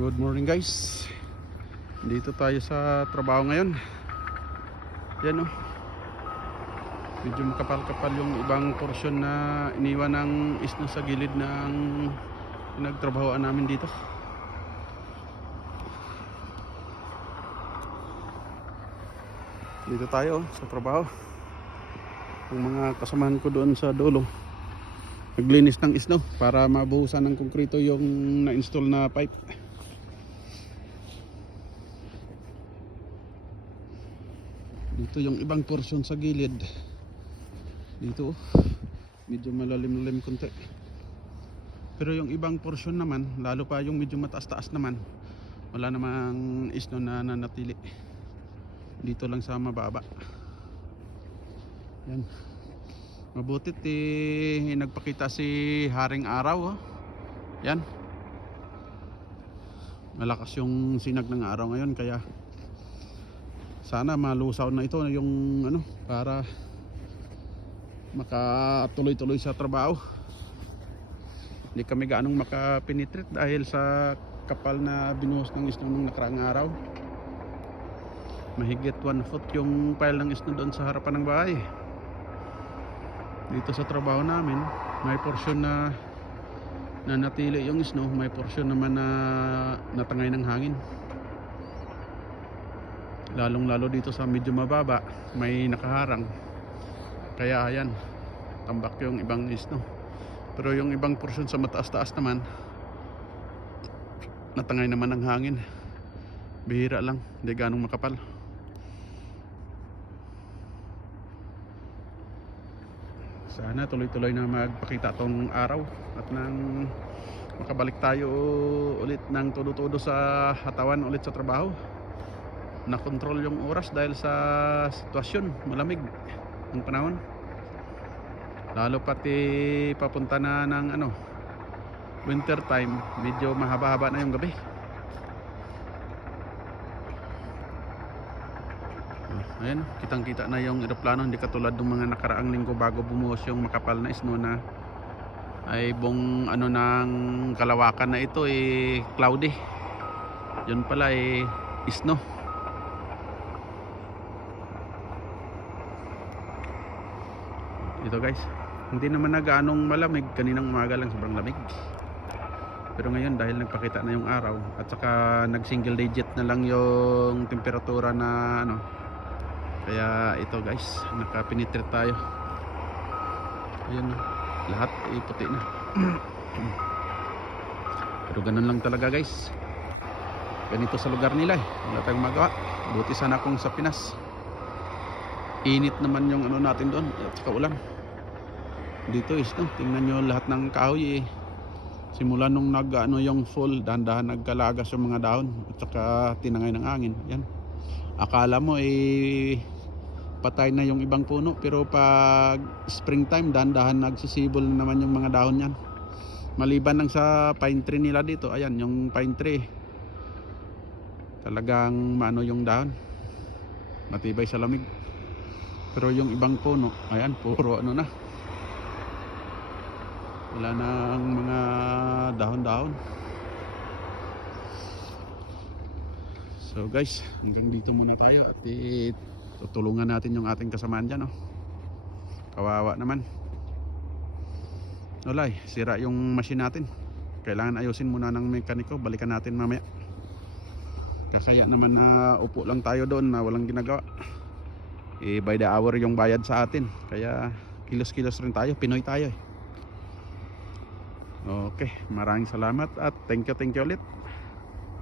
Good morning guys. Dito tayo sa trabaho ngayon. Yan oh. Medyo makapal-kapal yung ibang porsyon na iniwan ng isno sa gilid ng pinagtrabahoan namin dito. Dito tayo sa trabaho. Ang mga kasamahan ko doon sa dulo naglinis ng isno para mabuhusan ng konkrito yung na-install na pipe. Dito yung ibang portion sa gilid. Dito medyo malalim-lalim konti. Pero yung ibang portion naman, lalo pa yung medyo mataas-taas naman, wala namang isno na nanatili. Dito lang sa mababa. Yan. Mabutit nagpakita si Haring Araw. Yan. Malakas yung sinag ng araw ngayon, kaya sana malusaw na ito yung para makatuloy-tuloy sa trabaho. Hindi kami gaanong makapenetrate dahil sa kapal na binuhos ng isno nung nakaraang araw. Mahigit 1 foot yung pile ng isno doon sa harapan ng bahay. Dito sa trabaho namin, may portion na natili yung isno, may portion naman na natangay ng hangin. Lalong lalo dito sa medyo mababa, may nakaharang. Kaya ayan, tambak yung ibang isno. Pero yung ibang portion sa mataas-taas naman, natangay naman ng hangin. Bihira lang, hindi ganong makapal. Sana tuloy-tuloy na magpakita tong araw at nang makabalik tayo ulit ng todo-todo sa hatawan ulit sa trabaho. Nakontrol yung oras dahil sa sitwasyon, malamig ang panahon. Lalo pati papunta na ng winter time, medyo mahaba-haba na yung gabi. Ayan, kitang-kita na yung eroplano, hindi katulad ng mga nakaraang linggo bago bumuhos yung makapal na isno na ay buong ng kalawakan na ito cloudy. Yun pala isno. Ito guys, hindi naman na gaanong malamig, kaninang umaga lang sobrang lamig. Pero ngayon dahil nagpakita na yung araw at saka nag single digit na lang yung temperatura na kaya ito guys, nakapenetrate tayo. Ayan, lahat puti na. Pero ganun lang talaga guys, ganito sa lugar nila wala tayong magawa. Buti sana kung sa Pinas, init naman yung natin doon at saka ulan. Dito tingnan nyo lahat ng kahoy simula nung yung fall, dahan-dahan nagkalagas yung mga dahon at saka tinangay ng hangin. Yan, akala mo patay na yung ibang puno, pero pag springtime dahan-dahan nagsisibol naman yung mga dahon yan. Maliban lang sa pine tree nila dito, ayan yung pine tree talagang yung dahon, matibay sa lamig. Pero yung ibang puno, ayan puro na, wala nang mga dahon-dahon. So guys, hanggang dito muna tayo at tutulungan natin yung ating kasamaan dyan. Kawawa naman. Wala sira yung machine natin. Kailangan ayusin muna ng mekaniko. Balikan natin mamaya. Kaya naman upo lang tayo doon na walang ginagawa. By the hour yung bayad sa atin. Kaya kilos-kilos rin tayo. Pinoy tayo Okay, maraming salamat at thank you ulit.